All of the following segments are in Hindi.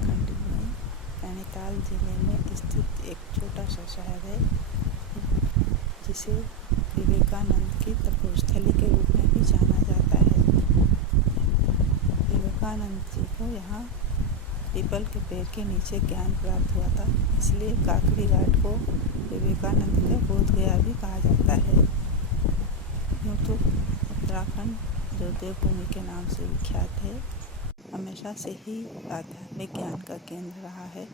उत्तराखंड में नैनीताल जिले में स्थित एक छोटा सा शहर है जिसे विवेकानंद की तपोस्थली के रूप में भी जाना जाता है। विवेकानंद जी को यहाँ पीपल के पेड़ के नीचे ज्ञान प्राप्त हुआ था, इसलिए काकड़ी घाट को विवेकानंद का बोध गया भी कहा जाता है। यूँ तो उत्तराखंड जो देवभूमि के नाम से विख्यात है, हमेशा से ही आध्यात्मिक ज्ञान का केंद्र रहा है,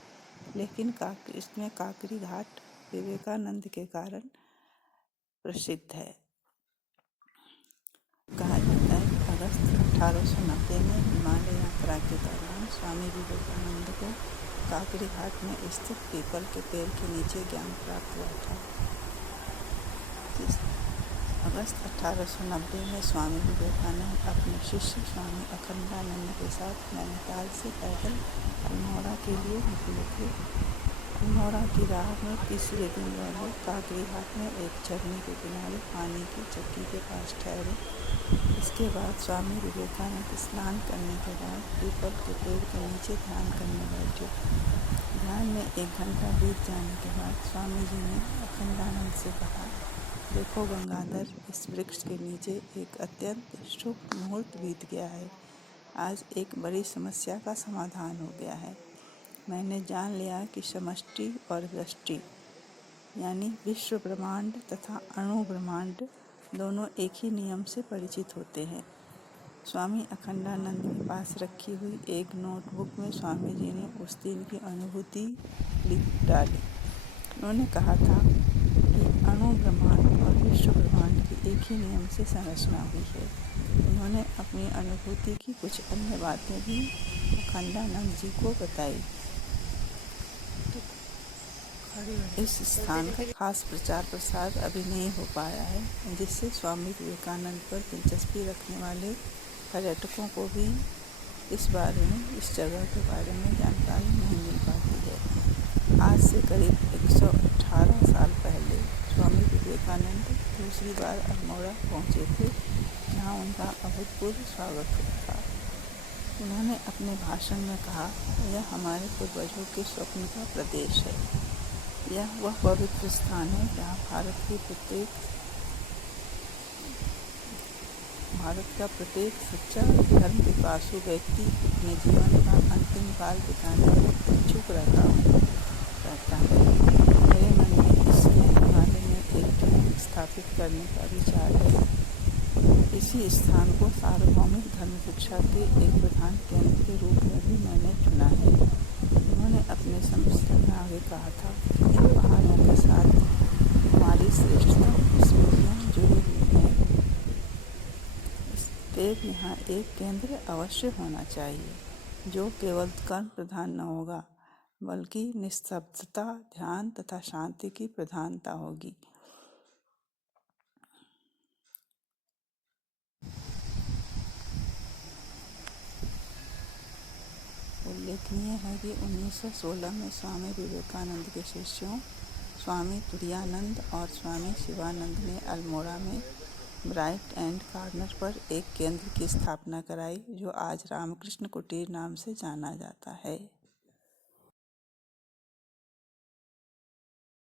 लेकिन इसमें काकड़ी घाट विवेकानंद के कारण प्रसिद्ध है। कहा जाता है कि अगस्त 1890 में हिमालय यात्रा के दौरान स्वामी विवेकानंद को काकड़ी घाट में स्थित पीपल के पेड़ के नीचे ज्ञान प्राप्त हुआ था। अगस्त 1890 में स्वामी विवेकानंद अपने शिष्य स्वामी अखंडानंद के साथ नैनीताल से पैदल अल्मोड़ा के लिए निकले थे। अल्मोड़ा की राह में तीसरे दिन वह लोग काकड़ी घाट में एक झरने के किनारे पानी की चक्की के पास ठहरे। इसके बाद स्वामी विवेकानंद स्नान करने के बाद पीपल के पेड़ के नीचे ध्यान करने बैठे। ध्यान में 1 घंटा बीत जाने के बाद स्वामी जी ने अखंडानंद से कहा, देखो गंगाधर, इस वृक्ष के नीचे एक अत्यंत शुभ मुहूर्त बीत गया है। आज एक बड़ी समस्या का समाधान हो गया है। मैंने जान लिया कि समष्टि और व्यष्टि यानी विश्व ब्रह्मांड तथा अणु ब्रह्मांड दोनों एक ही नियम से परिचित होते हैं। स्वामी अखंडानंद के पास रखी हुई एक नोटबुक में स्वामी जी ने उस दिन की अनुभूति लिख डाली। उन्होंने कहा था कि अणु ब्रह्मांड और विश्व ब्रह्मांड की एक ही नियम से संरचना हुई है। उन्होंने अपनी अनुभूति की कुछ अन्य बातें भी अखंडानंद जी को बताई। इस स्थान का खास प्रचार प्रसार अभी नहीं हो पाया है, जिससे स्वामी विवेकानंद पर दिलचस्पी रखने वाले पर्यटकों को भी इस जगह के बारे में जानकारी नहीं मिल पाती है। आज से करीब 118 साल पहले स्वामी विवेकानंद दूसरी बार अल्मोड़ा पहुँचे थे, जहाँ उनका अभूतपूर्व स्वागत हुआ था। उन्होंने अपने भाषण में कहा, यह हमारे पूर्वजों के स्वप्न का प्रदेश है। यह वह पवित्र स्थान है जहाँ भारत का प्रत्येक सच्चा धर्म पिपासु व्यक्ति अपने जीवन का अंतिम काल बिताने में इच्छुक रहता है। मेरे मन में इस समय हिमालय में एक केंद्र स्थापित करने का विचार है। इसी स्थान को सार्वभौमिक धर्म शिक्षा के एक प्रधान केंद्र के रूप में भी मैंने चुना है। उन्होंने अपने संबोधन में आगे कहा था कि इन पहाड़ों के साथ हमारी श्रेष्ठता स्मृतियाँ जुड़ी हुई हैं। देव यहाँ एक केंद्र अवश्य होना चाहिए, जो केवल कर्म प्रधान न होगा, बल्कि निस्तब्धता, ध्यान तथा शांति की प्रधानता होगी। उल्लेखनीय है कि 1916 में स्वामी विवेकानंद के शिष्यों स्वामी तुरायानंद और स्वामी शिवानंद ने अल्मोड़ा में ब्राइट एंड कॉर्नर पर एक केंद्र की स्थापना कराई, जो आज रामकृष्ण कुटीर नाम से जाना जाता है।